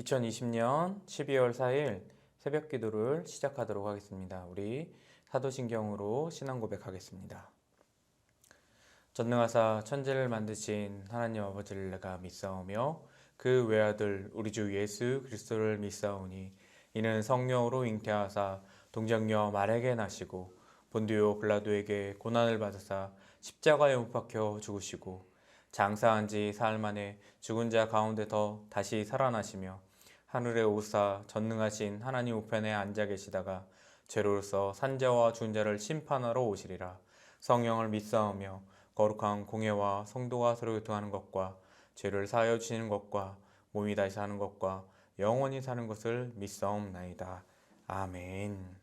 2020년 12월 4일 새벽 기도를 시작하도록 하겠습니다. 우리 사도신경으로 신앙 고백하겠습니다. 전능하사 천지를 만드신 하나님 아버지를 내가 믿사오며 그 외아들 우리 주 예수 그리스도를 믿사오니 이는 성령으로 잉태하사 동정녀 마리아에게 나시고 본디오 빌라도에게 고난을 받으사 십자가에 못 박혀 죽으시고 장사한 지 사흘 만에 죽은 자 가운데서 다시 살아나시며 하늘에 오사 전능하신 하나님 우편에 앉아 계시다가 죄로서 산자와 죽은 자를 심판하러 오시리라. 성령을 믿사오며 거룩한 공예와 성도가 서로 교통하는 것과 죄를 사하여 주시는 것과 몸이 다시 사는 것과 영원히 사는 것을 믿사옵나이다. 아멘.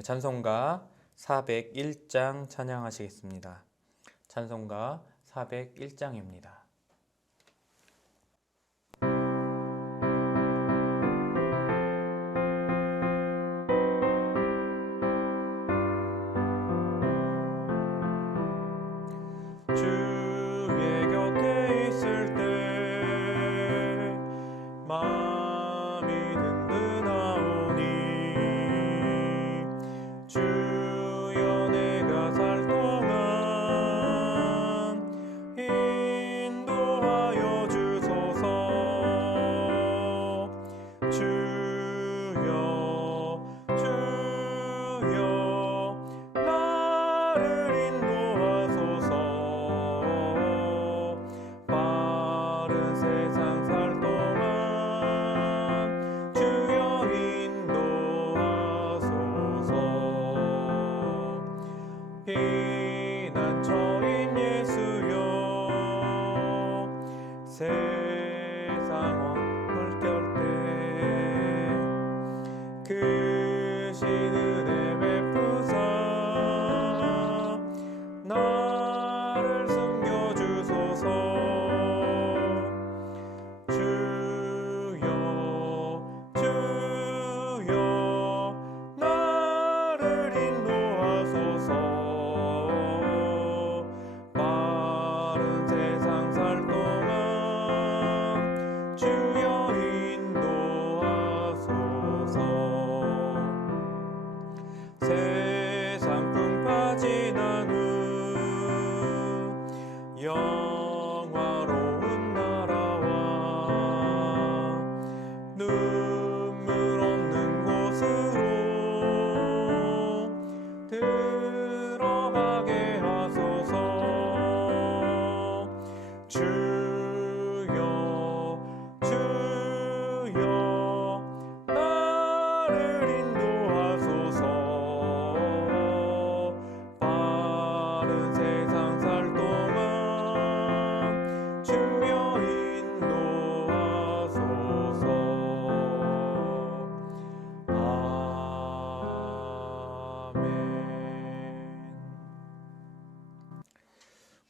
찬송가 401장 찬양하시겠습니다. 찬송가 401장입니다. 주의 곁에 있을 때 마음이 든든하오니 주여 내가 살 동안 인도하여 주소서. 주여 나를 인도하소서. 세상 살 동안 주여 인도하소서. 피난처인 예수여 세상 물결 때 크신 은혜 베푸사 나를 숨겨주소서. 세상 풍파 지난 후 영화로운 나라와 눈물 없는 곳으로 들어가게 하소서. 주여 나를 인도하소서. 세상 살 동안 주여 인도하소서. 아멘.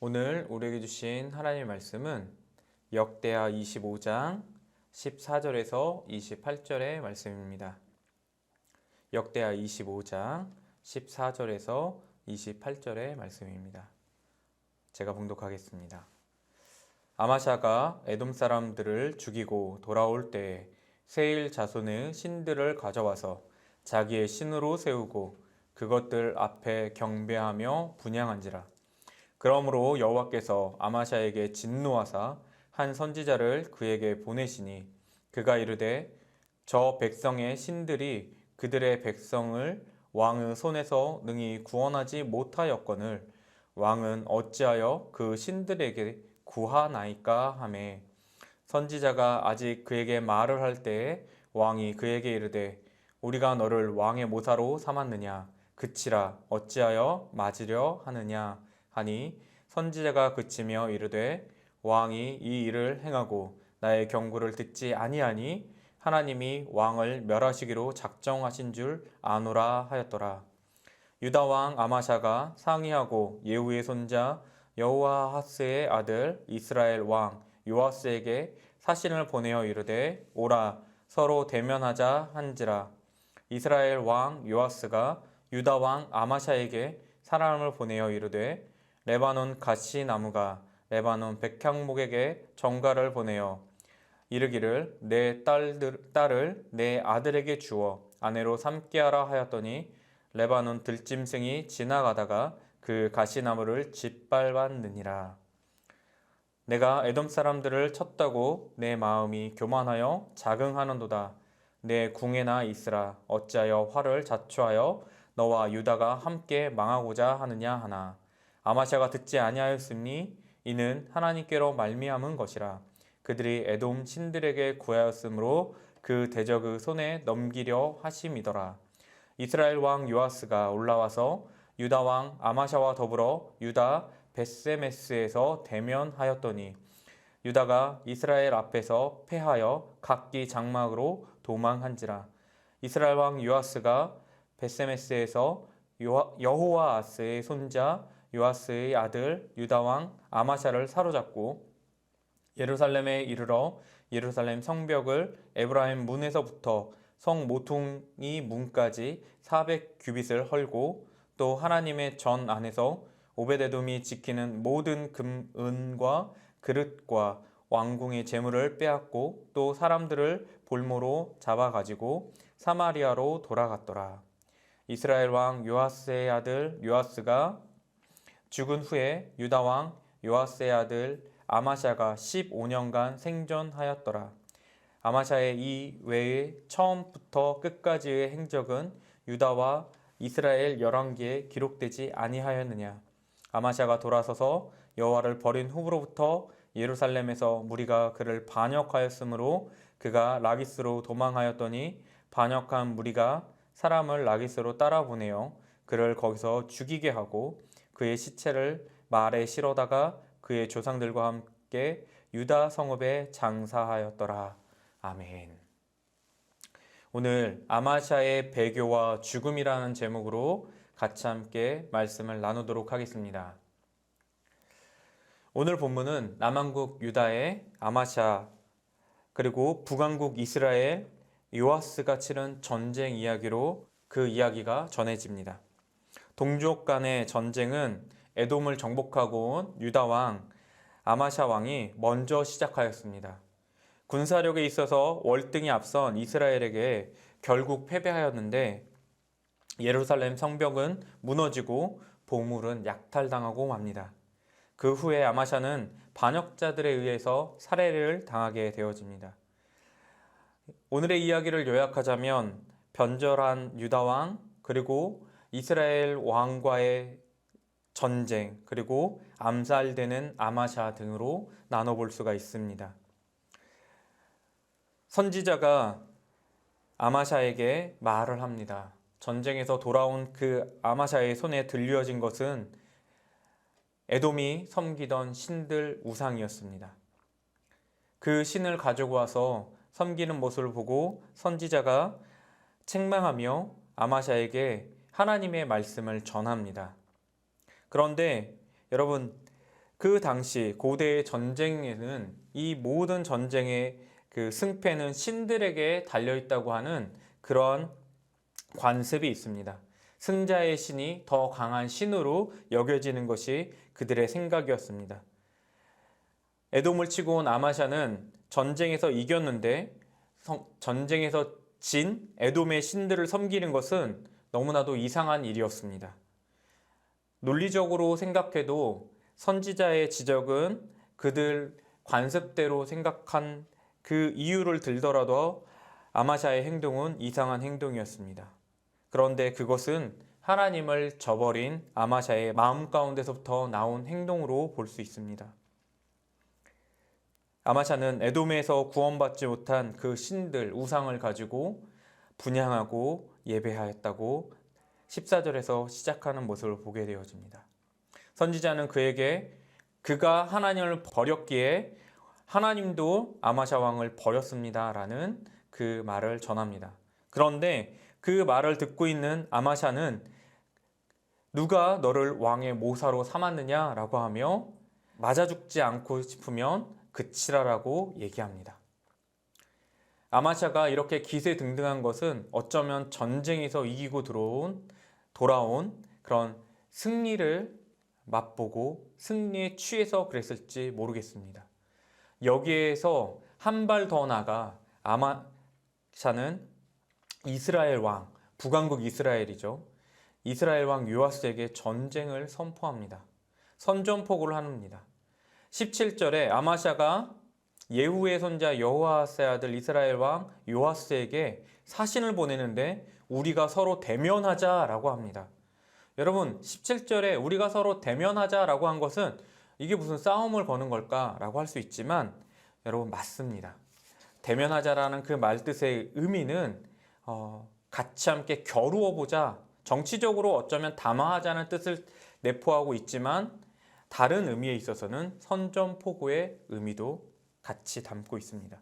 오늘 우리에게 주신 하나님의 말씀은 역대하 25장 14절에서 28절의 말씀입니다. 역대하 25장 14절에서 28절의 말씀입니다. 제가 봉독하겠습니다. 아마샤가 에돔 사람들을 죽이고 돌아올 때에 세일 자손의 신들을 가져와서 자기의 신으로 세우고 그것들 앞에 경배하며 분향한지라. 그러므로 여호와께서 아마샤에게 진노하사 한 선지자를 그에게 보내시니 그가 이르되 저 백성의 신들이 그들의 백성을 왕의 손에서 능히 구원하지 못하였거늘 왕은 어찌하여 그 신들에게 구하나이까 하매 선지자가 아직 그에게 말을 할 때에 왕이 그에게 이르되 우리가 너를 왕의 모사로 삼았느냐 그치라 어찌하여 맞으려 하느냐 하니 선지자가 그치며 이르되 왕이 이 일을 행하고 나의 경고를 듣지 아니하니 하나님이 왕을 멸하시기로 작정하신 줄 아노라 하였더라. 유다왕 아마샤가 상의하고 예후의 손자 여호아하스의 아들 이스라엘 왕 요아스에게 사신을 보내어 이르되 오라 서로 대면하자 한지라. 이스라엘 왕 요아스가 유다 왕 아마샤에게 사람을 보내어 이르되 레바논 가시 나무가 레바논 백향목에게 전가를 보내어 이르기를 내 딸을 내 아들에게 주어 아내로 삼게 하라 하였더니 레바논 들짐승이 지나가다가 그 가시나무를 짓밟았느니라. 내가 에돔 사람들을 쳤다고 내 마음이 교만하여 자긍하는도다. 내 궁에나 있으라. 어찌하여 화를 자초하여 너와 유다가 함께 망하고자 하느냐 하나. 아마샤가 듣지 아니하였으니 이는 하나님께로 말미암은 것이라. 그들이 에돔 신들에게 구하였으므로 그 대적의 손에 넘기려 하심이더라. 이스라엘 왕 요아스가 올라와서 유다 왕 아마샤와 더불어 유다 벳세메스에서 대면하였더니 유다가 이스라엘 앞에서 패하여 각기 장막으로 도망한지라. 이스라엘 왕 요아스가 벳세메스에서 여호와아스의 손자 요아스의 아들 유다 왕 아마샤를 사로잡고 예루살렘에 이르러 예루살렘 성벽을 에브라임 문에서부터 성 모퉁이 문까지 400규빗을 헐고 또 하나님의 전 안에서 오베데돔이 지키는 모든 금, 은과 그릇과 왕궁의 재물을 빼앗고 또 사람들을 볼모로 잡아가지고 사마리아로 돌아갔더라. 이스라엘 왕 요아스의 아들 요아스가 죽은 후에 유다 왕 요아스의 아들 아마샤가 15년간 생존하였더라. 아마샤의 이 외에 처음부터 끝까지의 행적은 유다와 이스라엘 열왕기에 기록되지 아니하였느냐. 아마샤가 돌아서서 여호와를 버린 후로부터 예루살렘에서 무리가 그를 반역하였으므로 그가 라기스로 도망하였더니 반역한 무리가 사람을 라기스로 따라보내어 그를 거기서 죽이게 하고 그의 시체를 말에 실어다가 그의 조상들과 함께 유다 성읍에 장사하였더라. 아멘. 오늘 아마샤의 배교와 죽음이라는 제목으로 같이 함께 말씀을 나누도록 하겠습니다. 오늘 본문은 남왕국 유다의 아마샤 그리고 북왕국 이스라엘 요아스가 치른 전쟁 이야기로 그 이야기가 전해집니다. 동족 간의 전쟁은 에돔을 정복하고 온 유다 왕 아마샤 왕이 먼저 시작하였습니다. 군사력에 있어서 월등히 앞선 이스라엘에게 결국 패배하였는데 예루살렘 성벽은 무너지고 보물은 약탈당하고 맙니다. 그 후에 아마샤는 반역자들에 의해서 살해를 당하게 되어집니다. 오늘의 이야기를 요약하자면 변절한 유다 왕 그리고 이스라엘 왕과의 전쟁 그리고 암살되는 아마샤 등으로 나눠볼 수가 있습니다. 선지자가 아마샤에게 말을 합니다. 전쟁에서 돌아온 그 아마샤의 손에 들려진 것은 에돔이 섬기던 신들 우상이었습니다. 그 신을 가지고 와서 섬기는 모습을 보고 선지자가 책망하며 아마샤에게 하나님의 말씀을 전합니다. 그런데 여러분, 그 당시 고대의 전쟁에는 이 모든 전쟁의 그 승패는 신들에게 달려있다고 하는 그런 관습이 있습니다. 승자의 신이 더 강한 신으로 여겨지는 것이 그들의 생각이었습니다. 에돔을 치고 온 아마샤는 전쟁에서 이겼는데 전쟁에서 진 에돔의 신들을 섬기는 것은 너무나도 이상한 일이었습니다. 논리적으로 생각해도 선지자의 지적은 그들 관습대로 생각한 그 이유를 들더라도 아마샤의 행동은 이상한 행동이었습니다. 그런데 그것은 하나님을 저버린 아마샤의 마음 가운데서부터 나온 행동으로 볼 수 있습니다. 아마샤는 에돔에서 구원받지 못한 그 신들, 우상을 가지고 분향하고 예배하였다고 14절에서 시작하는 모습을 보게 되어집니다. 선지자는 그에게 그가 하나님을 버렸기에 하나님도 아마샤 왕을 버렸습니다 라는 그 말을 전합니다. 그런데 그 말을 듣고 있는 아마샤는 누가 너를 왕의 모사로 삼았느냐 라고 하며 맞아 죽지 않고 싶으면 그치라라고 얘기합니다. 아마샤가 이렇게 기세등등한 것은 어쩌면 전쟁에서 이기고 돌아온 그런 승리를 맛보고 승리에 취해서 그랬을지 모르겠습니다. 여기에서 한 발 더 나가 아마샤는 이스라엘 왕, 북왕국 이스라엘이죠. 이스라엘 왕 요아스에게 전쟁을 선포합니다. 선전포고를 합니다. 17절에 아마샤가 예후의 손자 여호아스의 아들 이스라엘 왕 요아스에게 사신을 보내는데 우리가 서로 대면하자라고 합니다. 여러분 17절에 우리가 서로 대면하자라고 한 것은 이게 무슨 싸움을 거는 걸까라고 할 수 있지만 여러분 맞습니다. 대면하자라는 그 말뜻의 의미는 같이 함께 겨루어 보자, 정치적으로 어쩌면 담화하자는 뜻을 내포하고 있지만 다른 의미에 있어서는 선전포고의 의미도 같이 담고 있습니다.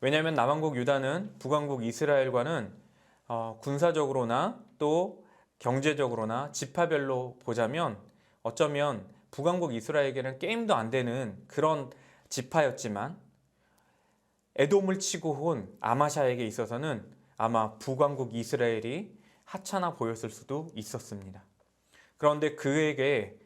왜냐하면 남왕국 유다는 북왕국 이스라엘과는 군사적으로나 또 경제적으로나 지파별로 보자면 어쩌면 북왕국 이스라엘에게는 게임도 안 되는 그런 지파였지만 에돔을 치고 온 아마샤에게 있어서는 아마 북왕국 이스라엘이 하찮아 보였을 수도 있었습니다. 그런데 그의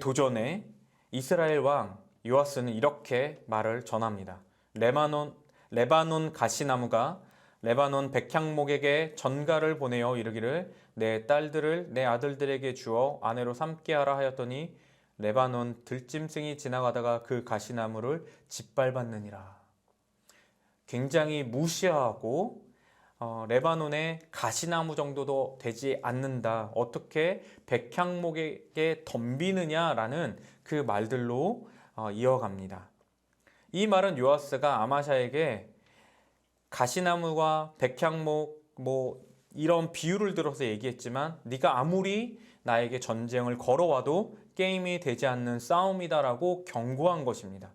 도전에 이스라엘 왕 요아스는 이렇게 말을 전합니다. 레바논 가시나무가 레바논 백향목에게 전가를 보내어 이르기를 내 딸들을 내 아들들에게 주어 아내로 삼게 하라 하였더니 레바논 들짐승이 지나가다가 그 가시나무를 짓밟았느니라. 굉장히 무시하고 레바논의 가시나무 정도도 되지 않는다. 어떻게 백향목에게 덤비느냐라는 그 말들로 이어갑니다. 이 말은 요아스가 아마샤에게 가시나무와 백향목 이런 비유를 들어서 얘기했지만 네가 아무리 나에게 전쟁을 걸어와도 게임이 되지 않는 싸움이다라고 경고한 것입니다.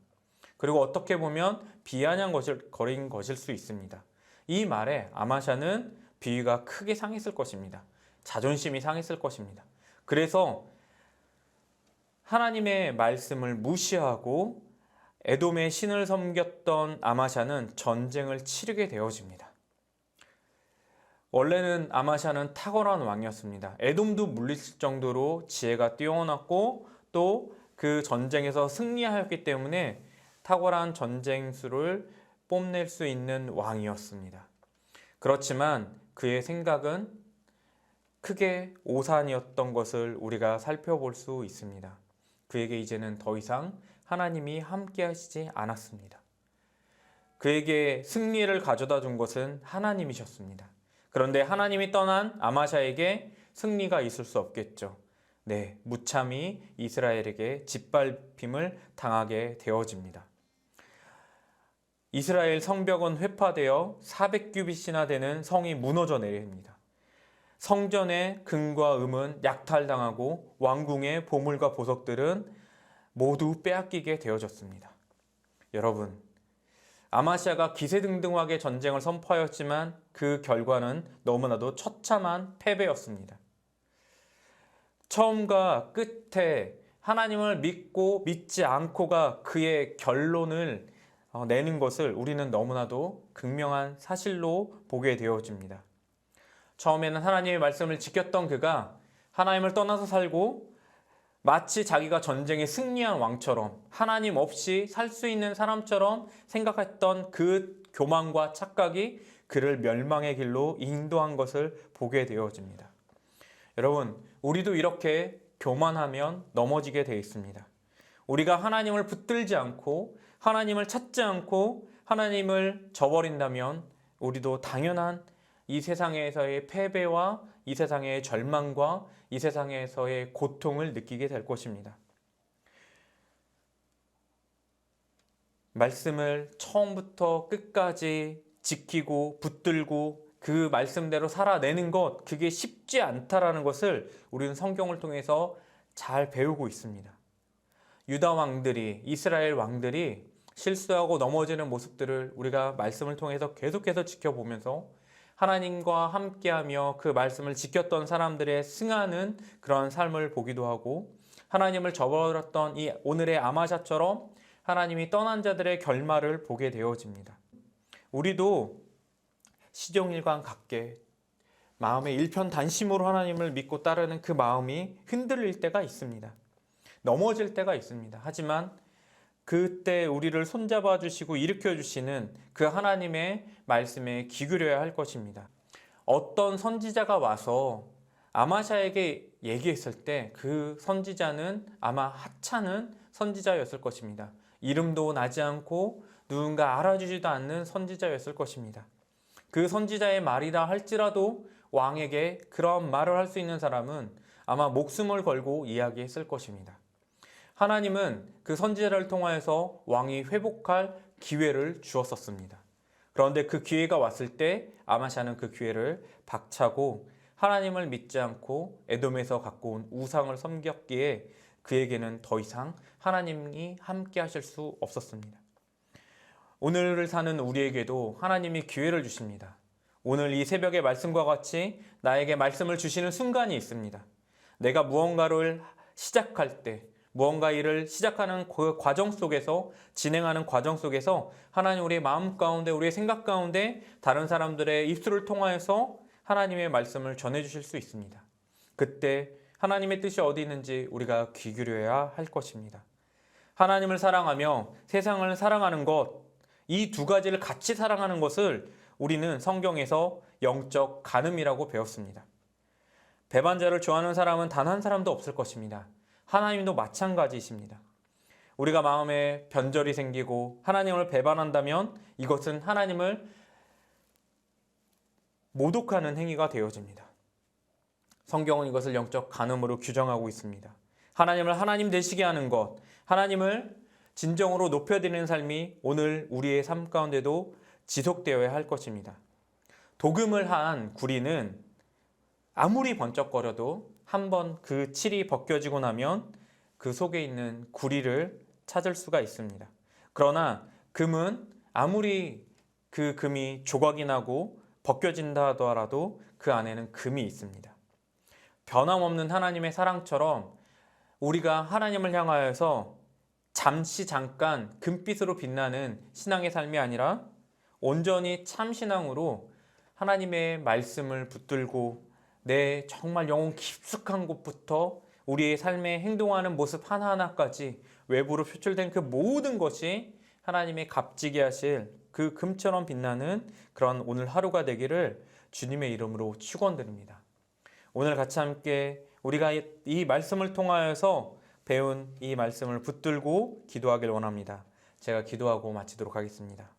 그리고 어떻게 보면 비아냥거린 것일 수 있습니다. 이 말에 아마샤는 비위가 크게 상했을 것입니다. 자존심이 상했을 것입니다. 그래서 하나님의 말씀을 무시하고 에돔의 신을 섬겼던 아마샤는 전쟁을 치르게 되어집니다. 원래는 아마샤는 탁월한 왕이었습니다. 에돔도 물리칠 정도로 지혜가 뛰어났고 또 그 전쟁에서 승리하였기 때문에 탁월한 전쟁수를 뽐낼 수 있는 왕이었습니다. 그렇지만 그의 생각은 크게 오산이었던 것을 우리가 살펴볼 수 있습니다. 그에게 이제는 더 이상 하나님이 함께 하시지 않았습니다. 그에게 승리를 가져다 준 것은 하나님이셨습니다. 그런데 하나님이 떠난 아마샤에게 승리가 있을 수 없겠죠. 네, 무참히 이스라엘에게 짓밟힘을 당하게 되어집니다. 이스라엘 성벽은 회파되어 400규빗이나 되는 성이 무너져 내립니다. 성전의 금과 음은 약탈당하고 왕궁의 보물과 보석들은 모두 빼앗기게 되어졌습니다. 여러분, 아마샤가 기세등등하게 전쟁을 선포하였지만 그 결과는 너무나도 처참한 패배였습니다. 처음과 끝에 하나님을 믿고 믿지 않고가 그의 결론을 내는 것을 우리는 너무나도 극명한 사실로 보게 되어집니다. 처음에는 하나님의 말씀을 지켰던 그가 하나님을 떠나서 살고 마치 자기가 전쟁에 승리한 왕처럼 하나님 없이 살 수 있는 사람처럼 생각했던 그 교만과 착각이 그를 멸망의 길로 인도한 것을 보게 되어집니다. 여러분, 우리도 이렇게 교만하면 넘어지게 되어 있습니다. 우리가 하나님을 붙들지 않고 하나님을 찾지 않고 하나님을 저버린다면 우리도 당연한 이 세상에서의 패배와 이 세상의 절망과 이 세상에서의 고통을 느끼게 될 것입니다. 말씀을 처음부터 끝까지 지키고 붙들고 그 말씀대로 살아내는 것, 그게 쉽지 않다라는 것을 우리는 성경을 통해서 잘 배우고 있습니다. 유다 왕들이, 이스라엘 왕들이 실수하고 넘어지는 모습들을 우리가 말씀을 통해서 계속해서 지켜보면서 하나님과 함께하며 그 말씀을 지켰던 사람들의 승하는 그런 삶을 보기도 하고 하나님을 저버렸던 이 오늘의 아마샤처럼 하나님이 떠난 자들의 결말을 보게 되어집니다. 우리도 시종일관 같게 마음의 일편단심으로 하나님을 믿고 따르는 그 마음이 흔들릴 때가 있습니다. 넘어질 때가 있습니다. 하지만 그때 우리를 손잡아 주시고 일으켜 주시는 그 하나님의 말씀에 귀 기울여야 할 것입니다. 어떤 선지자가 와서 아마샤에게 얘기했을 때 그 선지자는 아마 하찮은 선지자였을 것입니다. 이름도 나지 않고 누군가 알아주지도 않는 선지자였을 것입니다. 그 선지자의 말이라 할지라도 왕에게 그런 말을 할 수 있는 사람은 아마 목숨을 걸고 이야기했을 것입니다. 하나님은 그 선지자를 통하여서 왕이 회복할 기회를 주었었습니다. 그런데 그 기회가 왔을 때 아마샤는 그 기회를 박차고 하나님을 믿지 않고 에돔에서 갖고 온 우상을 섬겼기에 그에게는 더 이상 하나님이 함께 하실 수 없었습니다. 오늘을 사는 우리에게도 하나님이 기회를 주십니다. 오늘 이 새벽의 말씀과 같이 나에게 말씀을 주시는 순간이 있습니다. 내가 무언가를 시작할 때, 무언가 일을 시작하는 그 과정 속에서, 진행하는 과정 속에서 하나님 우리의 마음 가운데, 우리의 생각 가운데 다른 사람들의 입술을 통하여서 하나님의 말씀을 전해주실 수 있습니다. 그때 하나님의 뜻이 어디 있는지 우리가 귀 기울여야 할 것입니다. 하나님을 사랑하며 세상을 사랑하는 것, 이 두 가지를 같이 사랑하는 것을 우리는 성경에서 영적 간음이라고 배웠습니다. 배반자를 좋아하는 사람은 단 한 사람도 없을 것입니다. 하나님도 마찬가지이십니다. 우리가 마음에 변절이 생기고 하나님을 배반한다면 이것은 하나님을 모독하는 행위가 되어집니다. 성경은 이것을 영적 간음으로 규정하고 있습니다. 하나님을 하나님 되시게 하는 것, 하나님을 진정으로 높여드리는 삶이 오늘 우리의 삶 가운데도 지속되어야 할 것입니다. 도금을 한 구리는 아무리 번쩍거려도 한번 그 칠이 벗겨지고 나면 그 속에 있는 구리를 찾을 수가 있습니다. 그러나 금은 아무리 그 금이 조각이 나고 벗겨진다 하더라도 그 안에는 금이 있습니다. 변함없는 하나님의 사랑처럼 우리가 하나님을 향하여서 잠깐 금빛으로 빛나는 신앙의 삶이 아니라 온전히 참신앙으로 하나님의 말씀을 붙들고 내 정말 영혼 깊숙한 곳부터 우리의 삶에 행동하는 모습 하나하나까지 외부로 표출된 그 모든 것이 하나님의 값지게 하실 그 금처럼 빛나는 그런 오늘 하루가 되기를 주님의 이름으로 축원드립니다. 오늘 같이 함께 우리가 이 말씀을 통하여서 배운 이 말씀을 붙들고 기도하길 원합니다. 제가 기도하고 마치도록 하겠습니다.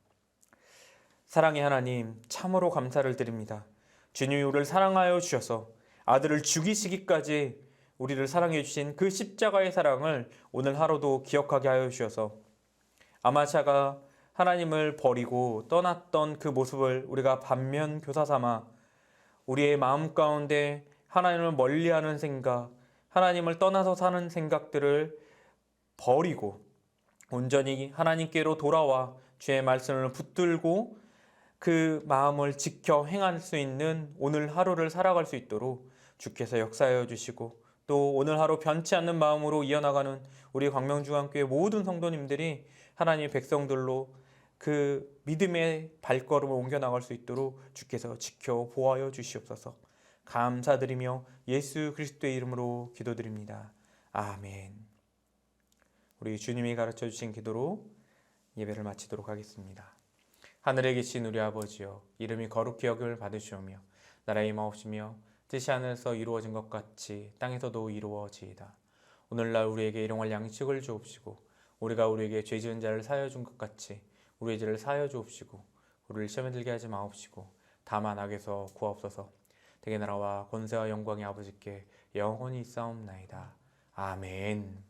사랑의 하나님, 참으로 감사를 드립니다. 주님이 우리를 사랑하여 주셔서 아들을 죽이시기까지 우리를 사랑해 주신 그 십자가의 사랑을 오늘 하루도 기억하게 하여 주셔서 아마샤가 하나님을 버리고 떠났던 그 모습을 우리가 반면 교사 삼아 우리의 마음 가운데 하나님을 멀리하는 생각, 하나님을 떠나서 사는 생각들을 버리고 온전히 하나님께로 돌아와 주의 말씀을 붙들고 그 마음을 지켜 행할 수 있는 오늘 하루를 살아갈 수 있도록 주께서 역사하여 주시고 또 오늘 하루 변치 않는 마음으로 이어나가는 우리 광명중앙교회 모든 성도님들이 하나님의 백성들로 그 믿음의 발걸음을 옮겨나갈 수 있도록 주께서 지켜 보호하여 주시옵소서. 감사드리며 예수 그리스도의 이름으로 기도드립니다. 아멘. 우리 주님이 가르쳐 주신 기도로 예배를 마치도록 하겠습니다. 하늘에 계신 우리 아버지여, 이름이 거룩히 여김을 받으시오며 나라의 임하옵시며 뜻이 하늘에서 이루어진 것 같이 땅에서도 이루어지이다. 오늘날 우리에게 일용할 양식을 주옵시고 우리가 우리에게 죄 지은 자를 사하여 준 것 같이 우리의 죄를 사하여 주옵시고 우리를 시험에 들게 하지 마옵시고 다만 악에서 구하옵소서. 대개 나라와 권세와 영광이 아버지께 영원히 있사옵나이다. 아멘.